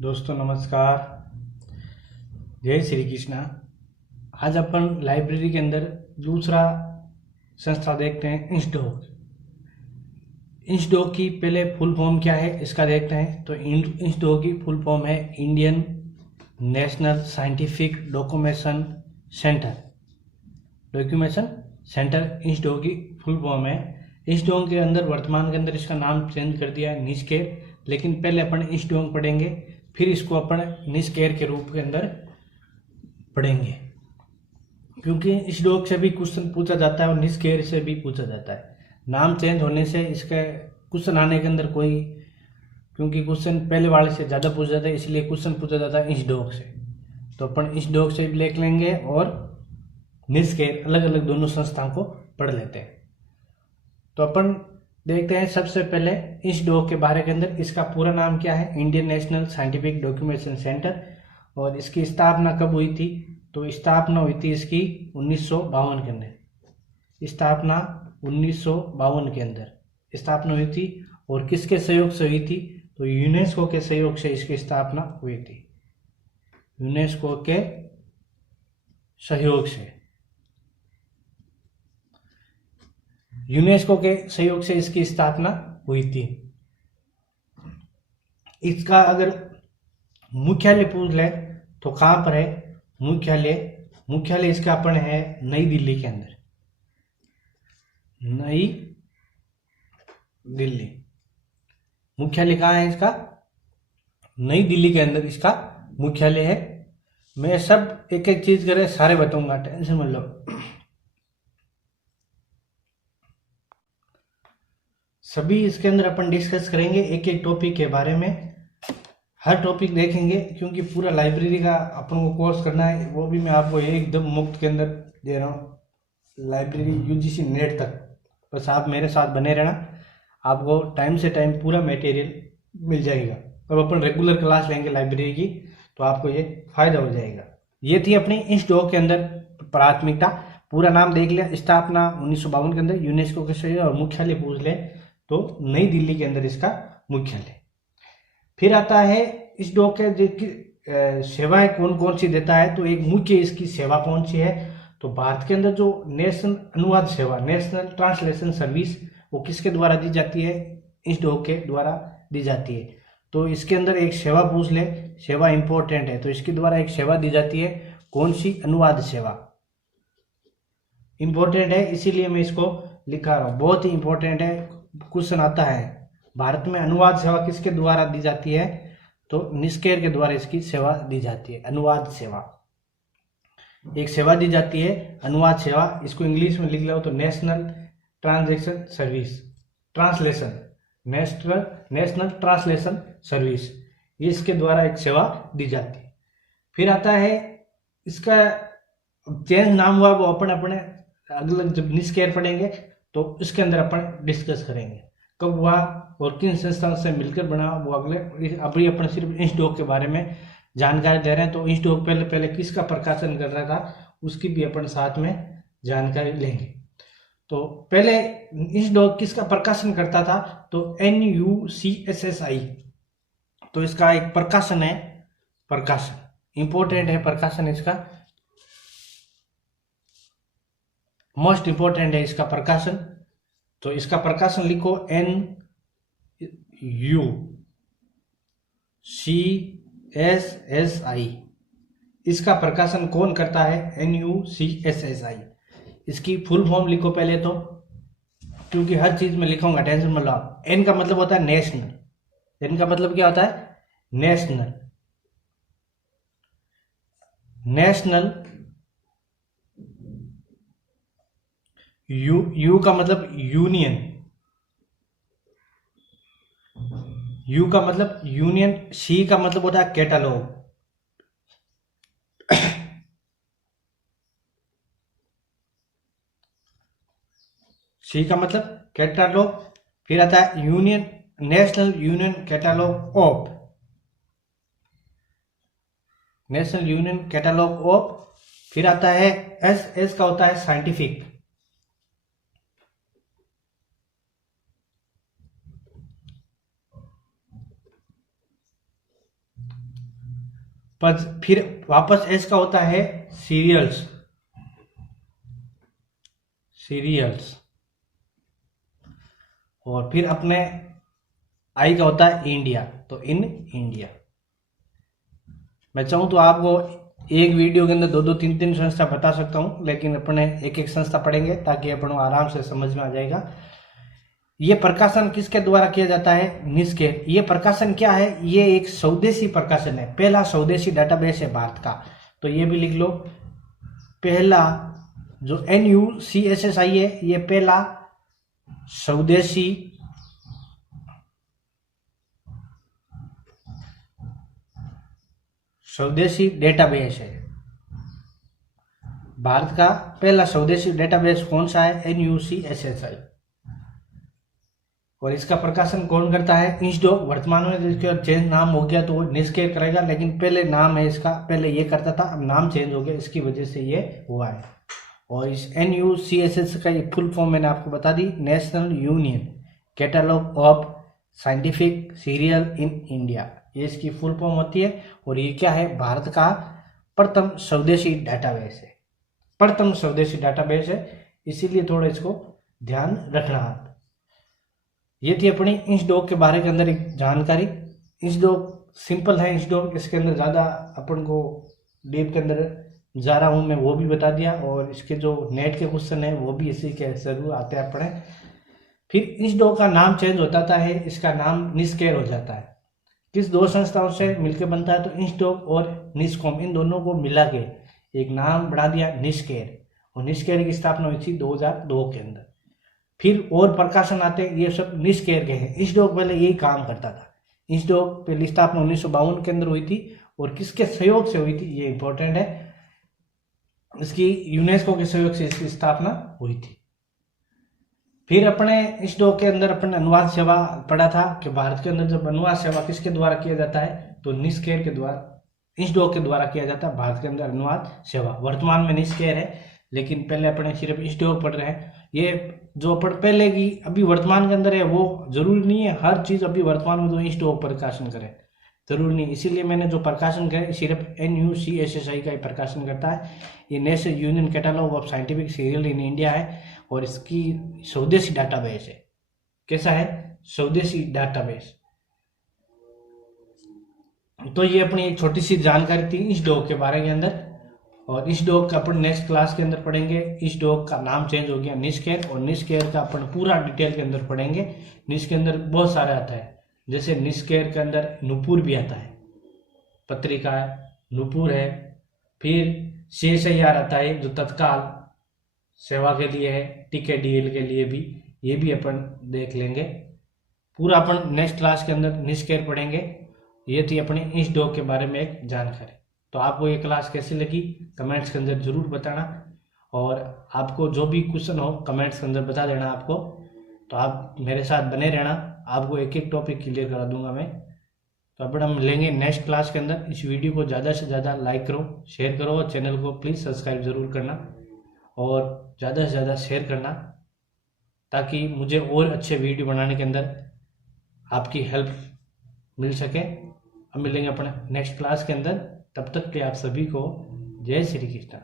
दोस्तों नमस्कार, जय श्री कृष्णा। आज अपन लाइब्रेरी के अंदर दूसरा संस्था देखते हैं, इंस्डोक। इंस्डोक की पहले फुल फॉर्म क्या है इसका देखते हैं। तो इंस्डोक की फुल फॉर्म है Indian National Scientific Documentation Centre. INSDOC की फुल फॉर्म है। इंस्डोक के अंदर वर्तमान के अंदर इसका नाम चेंज कर दिया है निस्केर, लेकिन पहले अपन इंस्डोक पढ़ेंगे, फिर इसको अपन निस्केर के रूप के अंदर पढ़ेंगे, क्योंकि इंस्डोक से भी क्वेश्चन पूछा जाता है और निस्केर से भी पूछा जाता है। नाम चेंज होने से इसके क्वेश्चन आने के अंदर कोई, क्योंकि क्वेश्चन पहले वाले से ज़्यादा पूछा जाता है, इसलिए क्वेश्चन पूछा जाता है इंस्डोक से। तो अपन इंस्डोक से भी लिख लेंगे और निस्केर अलग अलग दोनों संस्थाओं को पढ़ लेते हैं। तो अपन देखते हैं सबसे पहले इंस्डोक के बारे के अंदर। इसका पूरा नाम क्या है? Indian National Scientific Documentation centre. और इसकी स्थापना कब हुई थी? तो स्थापना हुई थी इसकी 1952 के अंदर। स्थापना 1952 के अंदर स्थापना हुई थी। और किसके सहयोग से हुई थी? तो यूनेस्को के सहयोग से इसकी स्थापना हुई थी। यूनेस्को के सहयोग से यूनेस्को के सहयोग से इसकी स्थापना हुई थी। इसका अगर मुख्यालय पूछ ले तो कहां पर है? मुख्यालय इसका अपन है नई दिल्ली के अंदर। नई दिल्ली मुख्यालय कहाँ है इसका? नई दिल्ली के अंदर इसका मुख्यालय है। मैं सब एक एक चीज करे सारे बताऊंगा, टेंशन मत लो। सभी इसके अंदर अपन डिस्कस करेंगे एक एक टॉपिक के बारे में। हर टॉपिक देखेंगे, क्योंकि पूरा लाइब्रेरी का अपन को कोर्स करना है, वो भी मैं आपको एकदम मुफ्त के अंदर दे रहा हूँ। लाइब्रेरी यूजीसी नेट तक, बस आप मेरे साथ बने रहना, आपको टाइम से टाइम पूरा मटेरियल मिल जाएगा। और अपन रेगुलर क्लास लेंगे लाइब्रेरी की, तो आपको ये फायदा हो जाएगा। ये थी अपनी इंस्डोक के अंदर प्राथमिकता। पूरा नाम देख लिया, स्थापना 1952 के अंदर यूनेस्को के सहयोग, और मुख्यालय पूछ ले तो नई दिल्ली के अंदर इसका मुख्यालय। फिर आता है इंस्डोक के सेवाएं कौन कौन सी देता है। तो एक मुख्य इसकी सेवा कौन सी है? तो भारत के अंदर जो नेशनल अनुवाद सेवा, नेशनल ट्रांसलेशन सर्विस, वो किसके द्वारा दी जाती है? इंस्डोक के द्वारा दी जाती है। तो इसके अंदर एक सेवा पूछ ले, सेवा इंपॉर्टेंट है, तो इसके द्वारा एक सेवा दी जाती है। कौन सी? अनुवाद सेवा इंपॉर्टेंट है, इसीलिए मैं इसको लिखा रहा हूं, बहुत ही इंपॉर्टेंट है। क्वेश्चन आता है भारत में अनुवाद सेवा किसके द्वारा दी जाती है? तो निस्केर के द्वारा इसकी सेवा दी जाती है। अनुवाद सेवा एक सेवा दी जाती है, अनुवाद सेवा। इसको इंग्लिश में लिख लो तो national translation service, translation, national translation service, इसके द्वारा एक सेवा दी जाती है। फिर आता है इसका चेंज नाम हुआ, वो अपन अपने अगले जब निस्केर पढ़ेंगे तो उसके अंदर अपन डिस्कस करेंगे कब हुआ और किन संस्थाओं से मिलकर बना, वो अगले। अभी अपन सिर्फ इंस्डोक के बारे में जानकारी दे रहे हैं। तो इंस्डोक पहले पहले किसका प्रकाशन कर रहा था, उसकी भी अपन साथ में जानकारी लेंगे। तो पहले इंस्डोक किसका प्रकाशन करता था? तो NUCSSI। तो इसका एक प्रकाशन है, प्रकाशन इंपॉर्टेंट है, प्रकाशन इसका मोस्ट इंपॉर्टेंट है इसका प्रकाशन। तो इसका प्रकाशन लिखो NUCSSI। इसका प्रकाशन कौन करता है? NUCSSI। इसकी फुल फॉर्म लिखो पहले तो, क्योंकि हर चीज में लिखूंगा, टेंशन मत लो आप। एन का मतलब होता है नेशनल। एन का मतलब क्या होता है? नेशनल। नेशनल। यू का मतलब यूनियन। यू का मतलब यूनियन। सी का मतलब होता है कैटलॉग। सी का मतलब कैटलॉग। फिर आता है union, national Union Catalogue of, national Union Catalogue of. फिर आता है एस, एस का होता है साइंटिफिक। फिर वापस एस का होता है सीरियल्स, और फिर अपने आई का होता है इंडिया, तो इन इंडिया। मैं चाहूँ तो आपको एक वीडियो के अंदर 2-2, 3-3 संस्था बता सकता हूँ, लेकिन अपने एक एक संस्था पढ़ेंगे ताकि अपन आराम से समझ में आ जाएगा। ये प्रकाशन किसके द्वारा किया जाता है? निस्केर। ये प्रकाशन क्या है? ये एक स्वदेशी प्रकाशन है, पहला स्वदेशी डाटाबेस है भारत का। तो ये भी लिख लो, पहला जो NUCSSI है, ये पहला स्वदेशी डेटाबेस है। भारत का पहला स्वदेशी डेटाबेस कौन सा है? NUCSSI। और इसका प्रकाशन कौन करता है? इंस्डोक। वर्तमान में इसका चेंज नाम हो गया तो वो निस्केर करेगा, लेकिन पहले नाम है इसका, पहले ये करता था, अब नाम चेंज हो गया, इसकी वजह से ये हुआ है। और इस NUCSS का फुल फॉर्म मैंने आपको बता दी, National Union Catalogue of Scientific Serial in India, ये इसकी फुल फॉर्म होती है। और ये क्या है? भारत का प्रथम स्वदेशी डाटाबेस है, प्रथम स्वदेशी डाटाबेस है, इसीलिए थोड़ा इसको ध्यान रखना। ये थी अपनी इंस्डोक के बारे के अंदर एक जानकारी। इंस्डोक सिंपल है, इंस्डोक, इसके अंदर ज़्यादा अपन को डीप के अंदर जा रहा हूँ मैं, वो भी बता दिया। और इसके जो नेट के क्वेश्चन है वो भी इसी के जरूर आते हैं पढ़े। फिर इंस्डोक का नाम चेंज होता है, इसका नाम निस्केर हो जाता है। किस दो संस्थाओं से मिलकर बनता है? तो इंस्डोक और निस्कॉम, इन दोनों को मिला के एक नाम बढ़ा दिया निस्केर। और निस्केर की स्थापना हुई थी 2002 के अंदर। फिर और प्रकाशन आते हैं, ये सब निस्केर के हैं। इंस्डोक पहले यही काम करता था। इंस्डोक पहली स्थापना 1952 के अंदर हुई थी, और किसके सहयोग से हुई थी ये इंपॉर्टेंट है, इसकी यूनेस्को के सहयोग से इसकी स्थापना हुई थी। फिर अपने इंस्डोक के अंदर अपन अनुवाद सेवा पढ़ा था कि भारत के अंदर जब अनुवाद सेवा किसके द्वारा किया जाता है? तो निस्केर के द्वारा, इंस्डोक के द्वारा किया जाता है भारत के अंदर अनुवाद सेवा। वर्तमान में निस्केर है, लेकिन पहले अपने सिर्फ इंस्डोक पढ़ रहे हैं। ये जो अपन पहले की अभी वर्तमान के अंदर है वो जरूरी नहीं है हर चीज अभी वर्तमान में तो इंस्डोक प्रकाशन करे, जरूरी नहीं। इसीलिए मैंने जो प्रकाशन किया सिर्फ NUCSSI का ही प्रकाशन करता है। ये national Union Catalogue of Scientific Serial in India है, और इसकी स्वदेशी डाटाबेस है। कैसा है? स्वदेशी डाटाबेस। तो ये अपनी एक छोटी सी जानकारी थी इंस्डोक के बारे के अंदर। और इंस्डोक का अपन नेक्स्ट क्लास के अंदर पढ़ेंगे। इंस्डोक का नाम चेंज हो गया निस्केर, और निस्केर का अपन पूरा डिटेल के अंदर पढ़ेंगे। निस के अंदर बहुत सारे आता है, जैसे निस्केर के अंदर नुपुर भी आता है, पत्रिका है, नुपुर है। फिर CSIR आता है जो तत्काल सेवा के लिए है, TKDL के लिए भी, ये भी अपन देख लेंगे। पूरा अपन नेक्स्ट क्लास के अंदर निस्केर पढ़ेंगे। ये थी अपनी इंस्डोक के बारे में एक जानकारी। तो आपको ये क्लास कैसी लगी कमेंट्स के अंदर जरूर बताना, और आपको जो भी क्वेश्चन हो कमेंट्स के अंदर बता देना आपको। तो आप मेरे साथ बने रहना, आपको एक एक टॉपिक क्लियर करा दूंगा मैं। तो अपन हम मिलेंगे नेक्स्ट क्लास के अंदर। इस वीडियो को ज़्यादा से ज़्यादा लाइक करो, शेयर करो, और चैनल को प्लीज़ सब्सक्राइब जरूर करना, और ज़्यादा से ज़्यादा शेयर करना, ताकि मुझे और अच्छे वीडियो बनाने के अंदर आपकी हेल्प मिल सके। अब मिलेंगे अपने नेक्स्ट क्लास के अंदर, तब तक के आप सभी को जय श्री कृष्ण।